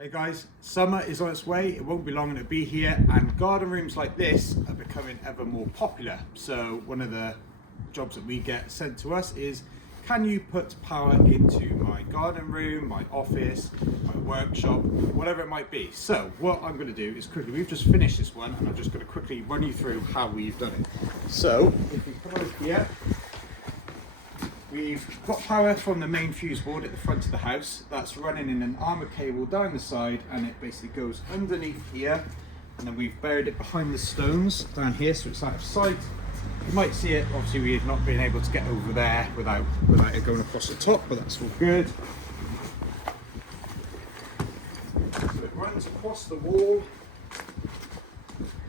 Hey guys, summer is on its way, it won't be long and it'll be here, and garden rooms like this are becoming ever more popular. So one of the jobs that we get sent to us is, can you put power into my garden room, my office, my workshop, whatever it might be. So what I'm going to do is quickly, we've just finished this one and I'm just going to quickly run you through how we've done it. So if we come over here, we've got power from the main fuse board at the front of the house. That's running in an armour cable down the side, and it basically goes underneath here, and then we've buried it behind the stones down here so it's out of sight. You might see it, obviously we've not been able to get over there without it going across the top, but that's all good. So it runs across the wall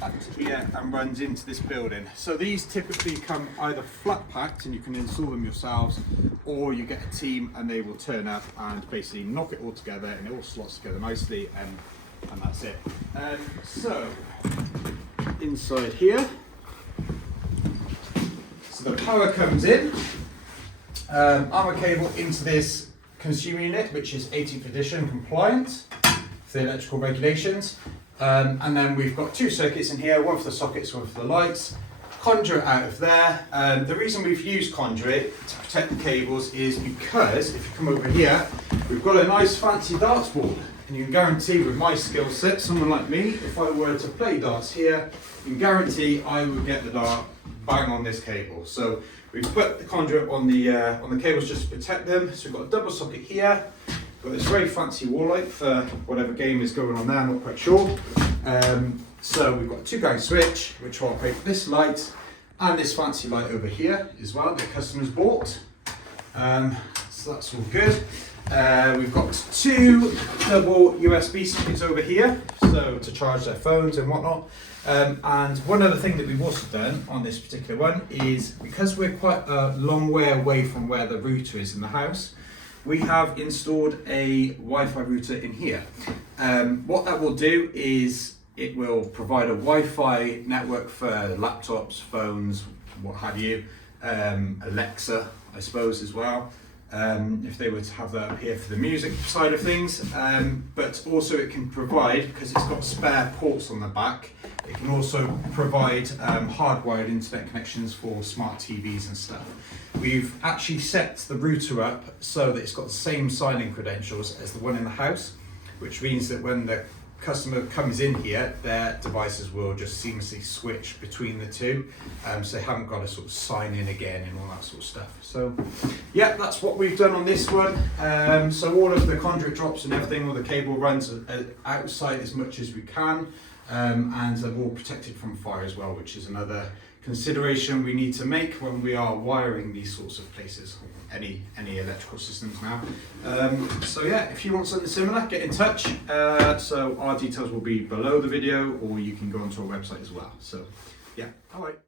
up to here and runs into this building. So these typically come either flat packed and you can install them yourselves, or you get a team and they will turn up and basically knock it all together and it all slots together nicely, and that's it. So inside here, so the power comes in, armour cable into this consumer unit, which is 18th edition compliant for the electrical regulations. And then we've got two circuits in here, one for the sockets, one for the lights. Conduit out of there. The reason we've used conduit to protect the cables is because if you come over here, we've got a nice fancy darts board, and you can guarantee with my skill set, someone like me, if I were to play darts here, you can guarantee I would get the dart bang on this cable. So we've put the conduit on the cables just to protect them. So we've got a double socket here. Got this very fancy wall light for whatever game is going on there, I'm not quite sure. So we've got a 2-gang switch which will operate this light and this fancy light over here as well that customers bought. So that's all good. We've got 2 double USB sockets over here, so to charge their phones and whatnot. And one other thing that we've also done on this particular one is, because we're quite a long way away from where the router is in the house, we have installed a Wi-Fi router in here. What that will do is it will provide a Wi-Fi network for laptops, phones, what have you, Alexa, I suppose, as well, if they were to have that up here for the music side of things. But also it can provide, because it's got spare ports on the back, it can also provide hardwired internet connections for smart TVs and stuff. We've actually set the router up so that it's got the same sign-in credentials as the one in the house, which means that when the customer comes in here, their devices will just seamlessly switch between the two, so they haven't got to sort of sign in again and all that sort of stuff. So yeah, that's what we've done on this one. So all of the conduit drops and everything, all the cable runs outside as much as we can, and they're all protected from fire as well, which is another consideration we need to make when we are wiring these sorts of places, any electrical systems now. So yeah, if you want something similar, get in touch. So our details will be below the video, or you can go onto our website as well. So yeah, all right.